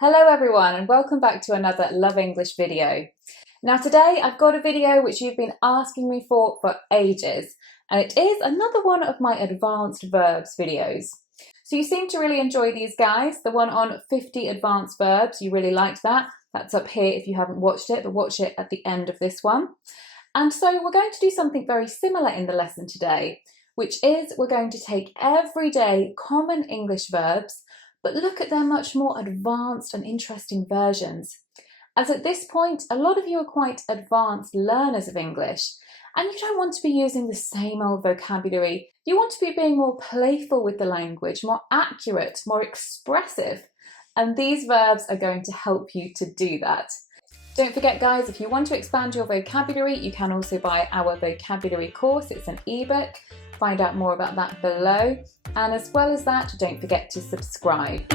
Hello everyone and welcome back to another Love English video. Now today I've got a video which you've been asking me for ages, and it is another one of my advanced verbs videos. So you seem to really enjoy these guys. The one on 50 advanced verbs, you really liked that. That's up here if you haven't watched it, but watch it at the end of this one. And so we're going to do something very similar in the lesson today, which is we're going to take everyday common English verbs but look at their much more advanced and interesting versions. As at this point, a lot of you are quite advanced learners of English, and you don't want to be using the same old vocabulary. You want to be being more playful with the language, more accurate, more expressive, and these verbs are going to help you to do that. Don't forget guys, if you want to expand your vocabulary, you can also buy our vocabulary course. It's an ebook. Find out more about that below. And as well as that, don't forget to subscribe.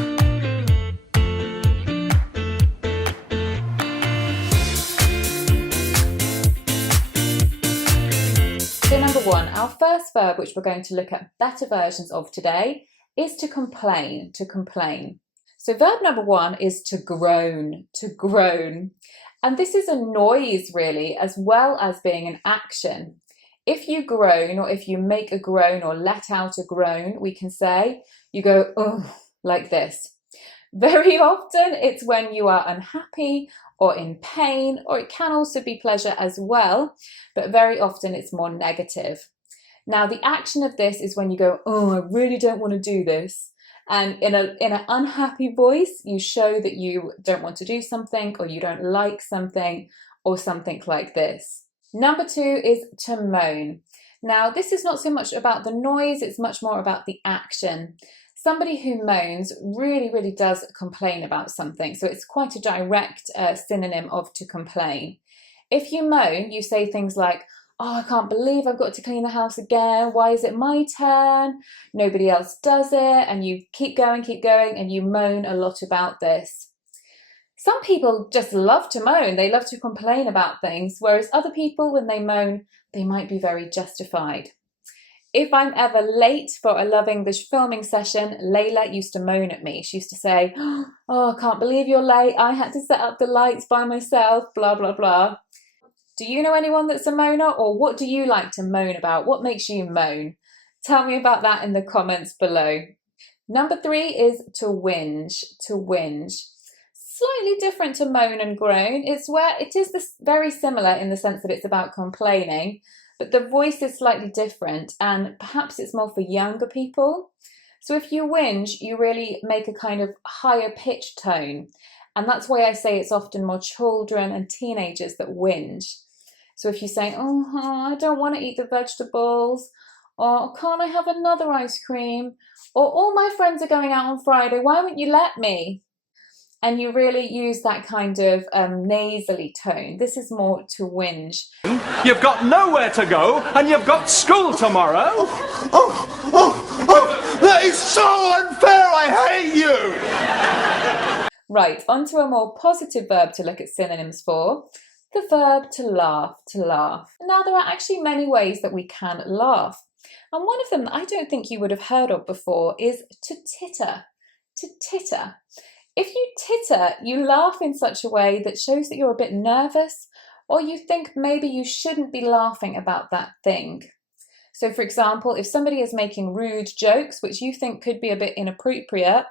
So number one, our first verb, which we're going to look at better versions of today, is to complain, to complain. So verb number one is to groan, to groan. And this is a noise really, as well as being an action. If you groan, or if you make a groan or let out a groan, we can say you go, oh, like this. Very often it's when you are unhappy or in pain, or it can also be pleasure as well, but very often it's more negative. Now the action of this is when you go, oh, I really don't want to do this. And in an unhappy voice, you show that you don't want to do something, or you don't like something, or something like this. Number two is to moan. Now, this is not so much about the noise, it's much more about the action. Somebody who moans really does complain about something, so it's quite a direct synonym of to complain. If you moan, you say things like, oh, I can't believe I've got to clean the house again. Why is it my turn? Nobody else does it. And you keep going, and you moan a lot about this. Some people just love to moan. They love to complain about things, whereas other people, when they moan, they might be very justified. If I'm ever late for a Love English filming session, Leila used to moan at me. She used to say, oh, I can't believe you're late. I had to set up the lights by myself, blah, blah, blah. Do you know anyone that's a moaner, or what do you like to moan about? What makes you moan? Tell me about that in the comments below. Number three is to whinge, to whinge. Slightly different to moan and groan. It is very similar in the sense that it's about complaining, but the voice is slightly different, and perhaps it's more for younger people. So if you whinge, you really make a kind of higher pitched tone, and that's why I say it's often more children and teenagers that whinge. So if you say, oh, I don't want to eat the vegetables, or can't I have another ice cream, or all my friends are going out on Friday, why won't you let me? And you really use that kind of nasally tone. This is more to whinge. You've got nowhere to go, and you've got school tomorrow. That is so unfair, I hate you! Right, onto a more positive verb to look at synonyms for, the verb to laugh, to laugh. Now there are actually many ways that we can laugh. And one of them that I don't think you would have heard of before is to titter, to titter. If you titter, you laugh in such a way that shows that you're a bit nervous, or you think maybe you shouldn't be laughing about that thing. So for example, if somebody is making rude jokes, which you think could be a bit inappropriate,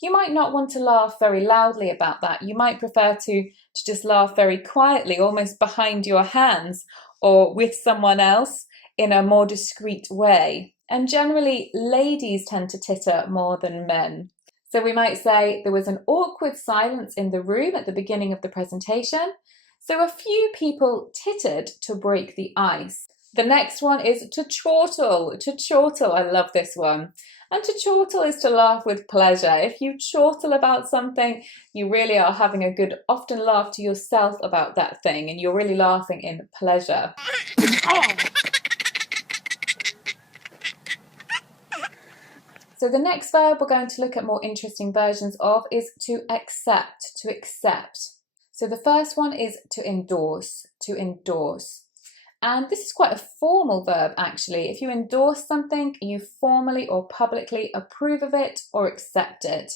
you might not want to laugh very loudly about that. You might prefer to just laugh very quietly, almost behind your hands, or with someone else in a more discreet way. And generally, ladies tend to titter more than men. So we might say there was an awkward silence in the room at the beginning of the presentation, so a few people tittered to break the ice. The next one is to chortle. To chortle, I love this one. And to chortle is to laugh with pleasure. If you chortle about something, you really are having a good, often laugh to yourself about that thing, and you're really laughing in pleasure. So the next verb we're going to look at more interesting versions of is to accept, to accept. So the first one is to endorse, to endorse. And this is quite a formal verb actually. If you endorse something, you formally or publicly approve of it or accept it.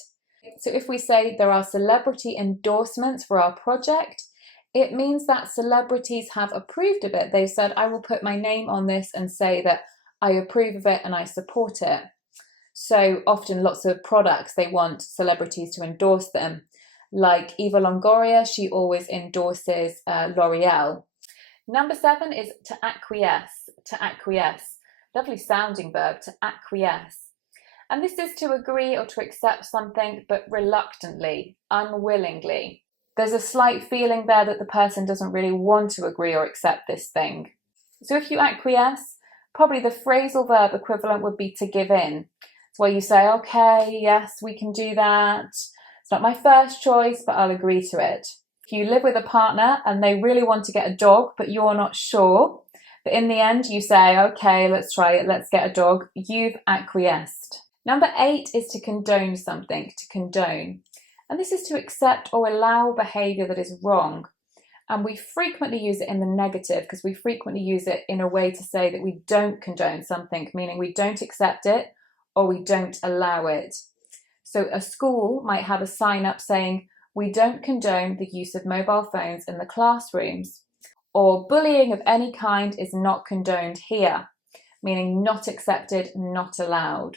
So if we say there are celebrity endorsements for our project, it means that celebrities have approved of it. They've said, I will put my name on this and say that I approve of it and I support it. So often lots of products, they want celebrities to endorse them. Like Eva Longoria, she always endorses L'Oreal. Number 7 is to acquiesce. To acquiesce. Lovely sounding verb, to acquiesce. And this is to agree or to accept something, but reluctantly, unwillingly. There's a slight feeling there that the person doesn't really want to agree or accept this thing. So if you acquiesce, probably the phrasal verb equivalent would be to give in. It's where you say, okay, yes, we can do that. It's not my first choice, but I'll agree to it. If you live with a partner and they really want to get a dog, but you're not sure, but in the end you say, okay, let's try it, let's get a dog, you've acquiesced. Number 8 is to condone something, to condone. And this is to accept or allow behaviour that is wrong. And we frequently use it in the negative because we frequently use it in a way to say that we don't condone something, meaning we don't accept it or we don't allow it. So a school might have a sign up saying, we don't condone the use of mobile phones in the classrooms. Or bullying of any kind is not condoned here, meaning not accepted, not allowed.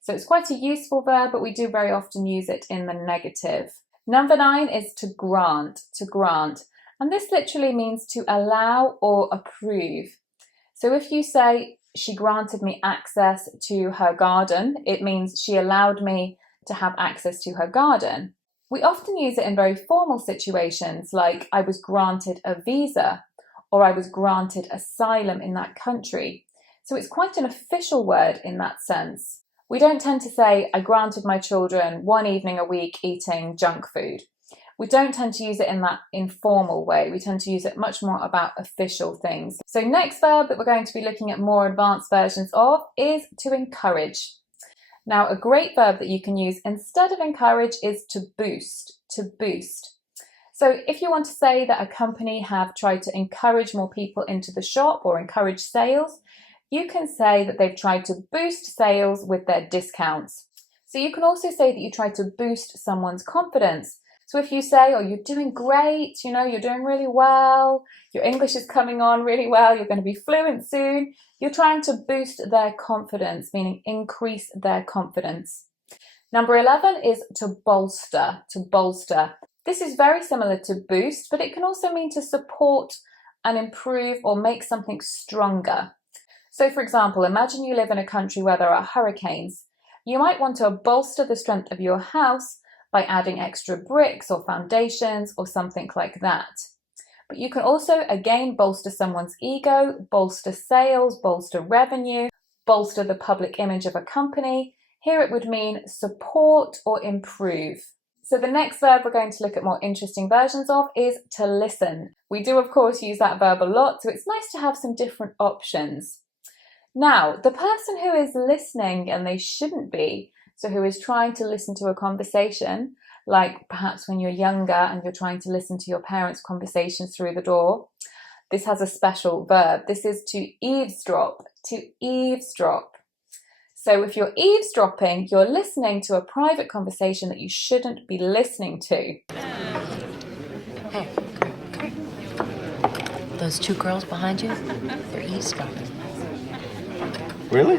So it's quite a useful verb, but we do very often use it in the negative. Number 9 is to grant, to grant. And this literally means to allow or approve. So if you say, she granted me access to her garden, it means she allowed me to have access to her garden. We often use it in very formal situations, like I was granted a visa, or I was granted asylum in that country. So it's quite an official word in that sense. We don't tend to say, I granted my children one evening a week eating junk food. We don't tend to use it in that informal way. We tend to use it much more about official things. So next verb that we're going to be looking at more advanced versions of is to encourage. Now, a great verb that you can use instead of encourage is to boost, to boost. So if you want to say that a company have tried to encourage more people into the shop or encourage sales, you can say that they've tried to boost sales with their discounts. So you can also say that you tried to boost someone's confidence. So if you say, oh, you're doing great, you're doing really well, your English is coming on really well, you're going to be fluent soon, you're trying to boost their confidence, meaning increase their confidence. Number 11 is to bolster, to bolster. This is very similar to boost, but it can also mean to support and improve or make something stronger. So for example, imagine you live in a country where there are hurricanes. You might want to bolster the strength of your house by adding extra bricks or foundations or something like that. But you can also, again, bolster someone's ego, bolster sales, bolster revenue, bolster the public image of a company. Here it would mean support or improve. So the next verb we're going to look at more interesting versions of is to listen. We do, of course, use that verb a lot, so it's nice to have some different options. Now, the person who is listening, and they shouldn't be, so who is trying to listen to a conversation, like perhaps when you're younger and you're trying to listen to your parents' conversations through the door, this has a special verb. This is to eavesdrop, to eavesdrop. So if you're eavesdropping, you're listening to a private conversation that you shouldn't be listening to. Hey, those 2 girls behind you, they're eavesdropping. Really?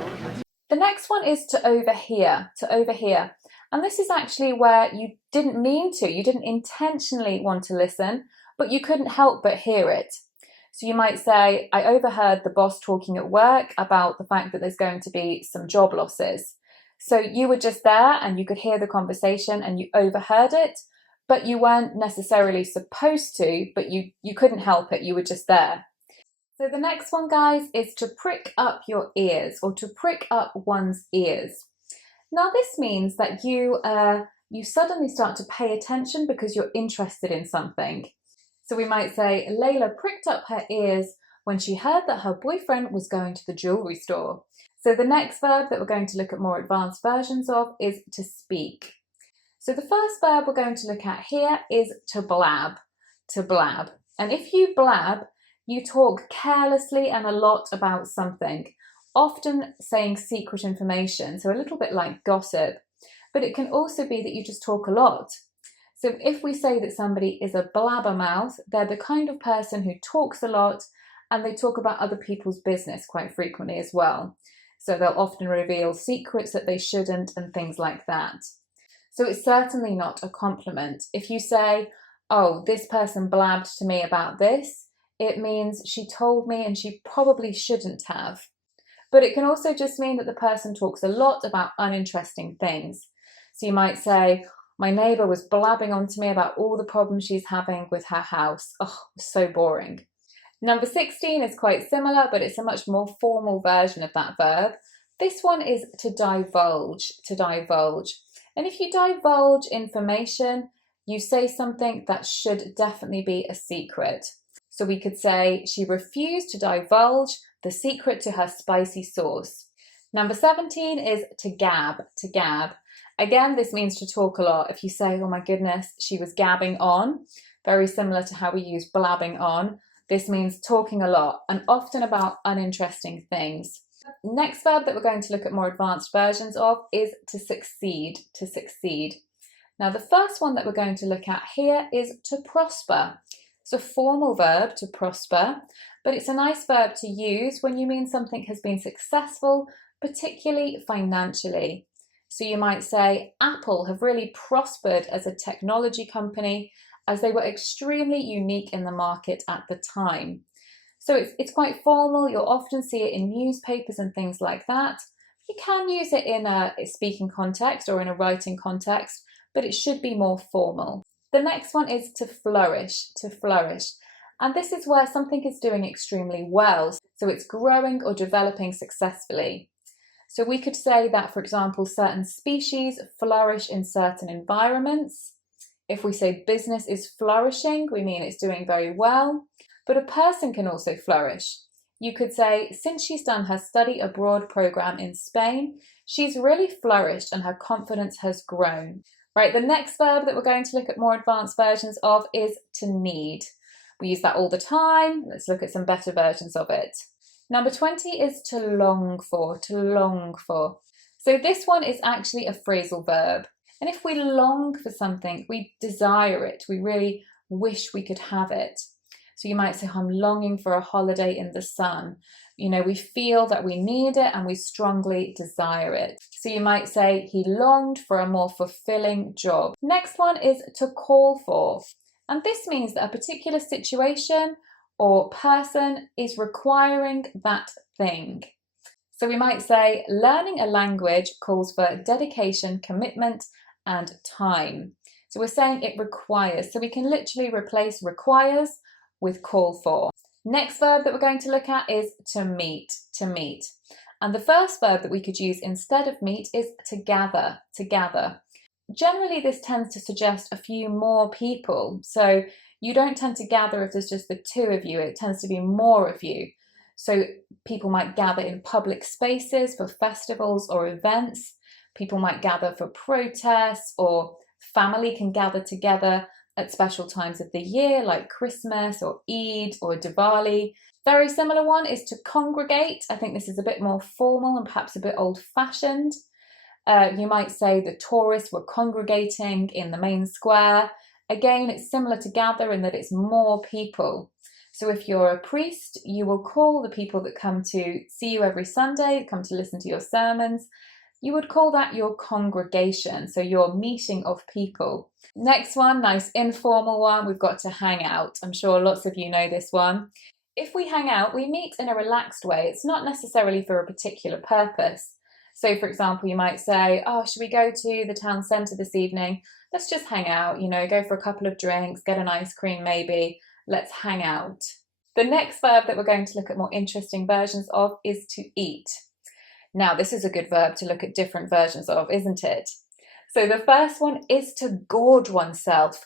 The next one is to overhear, to overhear. And this is actually where you didn't mean to, you didn't intentionally want to listen, but you couldn't help but hear it. So you might say, I overheard the boss talking at work about the fact that there's going to be some job losses. So you were just there and you could hear the conversation and you overheard it, but you weren't necessarily supposed to, but you couldn't help it, you were just there. So the next one, guys, is to prick up your ears, or to prick up one's ears. Now this means that you suddenly start to pay attention because you're interested in something. So we might say, Leila pricked up her ears when she heard that her boyfriend was going to the jewellery store. So the next verb that we're going to look at more advanced versions of is to speak. So the first verb we're going to look at here is to blab, to blab. And if you blab, you talk carelessly and a lot about something, often saying secret information, so a little bit like gossip. but it can also be that you just talk a lot. So if we say that somebody is a blabbermouth, they're the kind of person who talks a lot and they talk about other people's business quite frequently as well. So they'll often reveal secrets that they shouldn't and things like that. So it's certainly not a compliment. If you say, oh, this person blabbed to me about this, it means she told me and she probably shouldn't have. But it can also just mean that the person talks a lot about uninteresting things. So you might say, my neighbour was blabbing on to me about all the problems she's having with her house. Oh, so boring. Number 16 is quite similar, but it's a much more formal version of that verb. This one is to divulge, to divulge. And if you divulge information, you say something that should definitely be a secret. So we could say, she refused to divulge the secret to her spicy sauce. Number 17 is to gab, to gab. Again, this means to talk a lot. If you say, oh my goodness, she was gabbing on, very similar to how we use blabbing on. This means talking a lot and often about uninteresting things. Next verb that we're going to look at more advanced versions of is to succeed, to succeed. Now the first one that we're going to look at here is to prosper. It's a formal verb, to prosper, but it's a nice verb to use when you mean something has been successful, particularly financially. So you might say, Apple have really prospered as a technology company as they were extremely unique in the market at the time. So it's quite formal. You'll often see it in newspapers and things like that. You can use it in a speaking context or in a writing context, but it should be more formal. The next one is to flourish, to flourish. And this is where something is doing extremely well. So it's growing or developing successfully. So we could say that, for example, certain species flourish in certain environments. If we say business is flourishing, we mean it's doing very well. But a person can also flourish. You could say, since she's done her study abroad program in Spain, she's really flourished and her confidence has grown. Right, the next verb that we're going to look at more advanced versions of is to need. We use that all the time. Let's look at some better versions of it. Number 20 is to long for, to long for. So this one is actually a phrasal verb. And if we long for something, we desire it. We really wish we could have it. So you might say, I'm longing for a holiday in the sun. You know, we feel that we need it and we strongly desire it. So you might say, he longed for a more fulfilling job. Next one is to call for. And this means that a particular situation or person is requiring that thing. So we might say, learning a language calls for dedication, commitment, and time. So we're saying it requires. So we can literally replace requires with call for. Next verb that we're going to look at is to meet, to meet. And the first verb that we could use instead of meet is to gather, to gather. Generally, this tends to suggest a few more people. So you don't tend to gather if there's just the two of you. It tends to be more of you. So people might gather in public spaces for festivals or events. People might gather for protests, or family can gather together at special times of the year like Christmas or Eid or Diwali. Very similar one is to congregate. I think this is a bit more formal and perhaps a bit old-fashioned. You might say the tourists were congregating in the main square. Again, it's similar to gather in that it's more people. So if you're a priest, you will call the people that come to see you every Sunday, come to listen to your sermons. You would call that your congregation, so your meeting of people. Next one, nice informal one, we've got to hang out. I'm sure lots of you know this one. If we hang out, we meet in a relaxed way. It's not necessarily for a particular purpose. So for example, you might say, oh, should we go to the town centre this evening? Let's just hang out, you know, go for a couple of drinks, get an ice cream maybe. Let's hang out. The next verb that we're going to look at more interesting versions of is to eat. Now, this is a good verb to look at different versions of, isn't it? So the first one is to gorge oneself.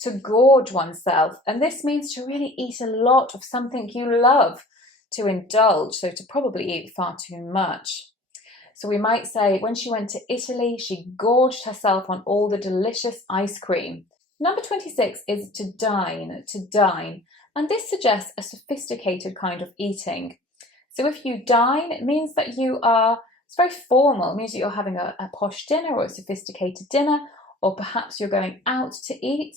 To gorge oneself. And this means to really eat a lot of something you love. To indulge, so to probably eat far too much. So we might say, when she went to Italy, she gorged herself on all the delicious ice cream. Number 26 is to dine, to dine. And this suggests a sophisticated kind of eating. So if you dine, it means that you are It's very formal. It means that you're having a posh dinner or a sophisticated dinner, or perhaps you're going out to eat.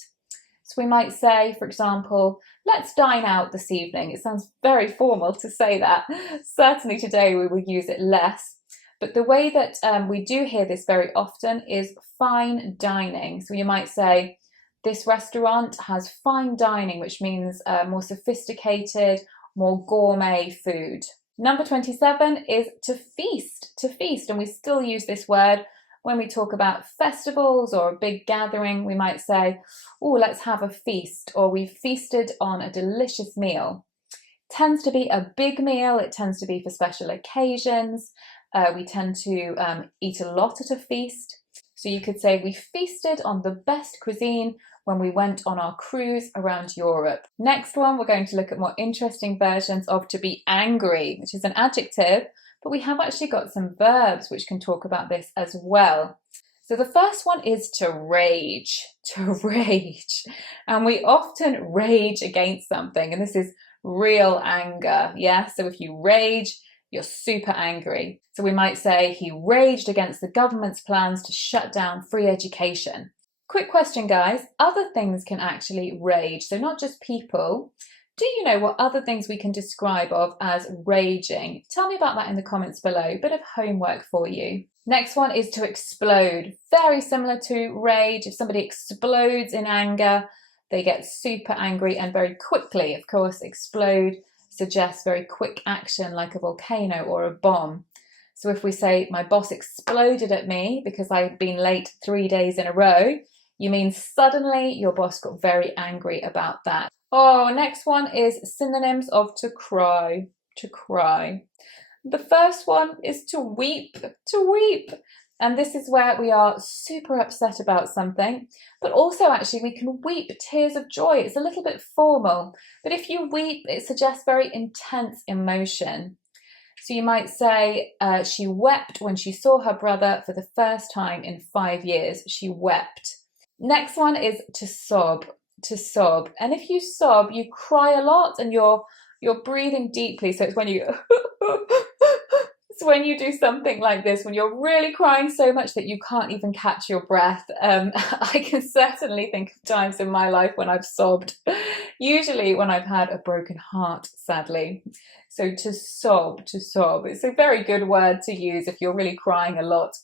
So we might say, for example, let's dine out this evening. It sounds very formal to say that. Certainly today we will use it less. But the way that we do hear this very often is fine dining. So you might say, this restaurant has fine dining, which means more sophisticated, more gourmet food. Number 27 is to feast, and we still use this word when we talk about festivals or a big gathering. We might say, oh, let's have a feast, or we've feasted on a delicious meal. It tends to be a big meal, it tends to be for special occasions. We tend to eat a lot at a feast. So you could say we feasted on the best cuisine when we went on our cruise around Europe. Next one, we're going to look at more interesting versions of to be angry, which is an adjective, but we have actually got some verbs which can talk about this as well. So the first one is to rage, and we often rage against something, and this is real anger, yeah? So if you rage, you're super angry. So we might say he raged against the government's plans to shut down free education. Quick question, guys. Other things can actually rage, so not just people. Do you know what other things we can describe of as raging? Tell me about that in the comments below. Bit of homework for you. Next one is to explode. Very similar to rage. If somebody explodes in anger, they get super angry and very quickly. Of course, explode suggests very quick action like a volcano or a bomb. So if we say, my boss exploded at me because I'd been late 3 days in a row, you mean suddenly your boss got very angry about that. Oh, next one is synonyms of to cry, The first one is to weep, And this is where we are super upset about something, but also actually we can weep tears of joy. It's a little bit formal, but if you weep, it suggests very intense emotion. So you might say, she wept when she saw her brother for the first time in 5 years. She wept. Next one is to sob, And if you sob, you cry a lot and you're breathing deeply. So it's when you it's when you do something like this, when you're really crying so much that you can't even catch your breath. I can certainly think of times in my life when I've sobbed, usually when I've had a broken heart, sadly. So to sob. It's a very good word to use if you're really crying a lot.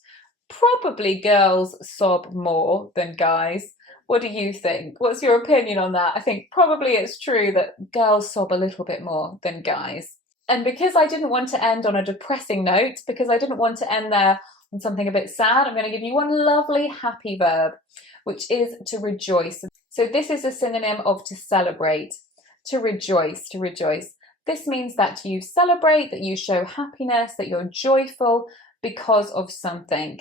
Probably girls sob more than guys. What do you think? What's your opinion on that? I think probably it's true that girls sob a little bit more than guys. And because I didn't want to end on a depressing note, because I didn't want to end there on something a bit sad, I'm going to give you one lovely happy verb, which is to rejoice. So this is a synonym of to celebrate, to rejoice. This means that you celebrate, that you show happiness, that you're joyful because of something.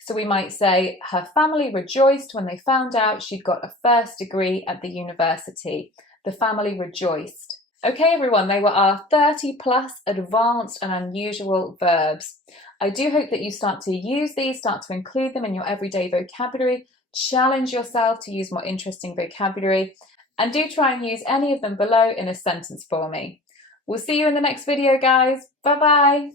So we might say, her family rejoiced when they found out she'd got a first degree at the university. The family rejoiced. Okay, everyone, they were our 30 plus advanced and unusual verbs. I do hope that you start to use these, start to include them in your everyday vocabulary, challenge yourself to use more interesting vocabulary, and do try and use any of them below in a sentence for me. We'll see you in the next video, guys. Bye-bye.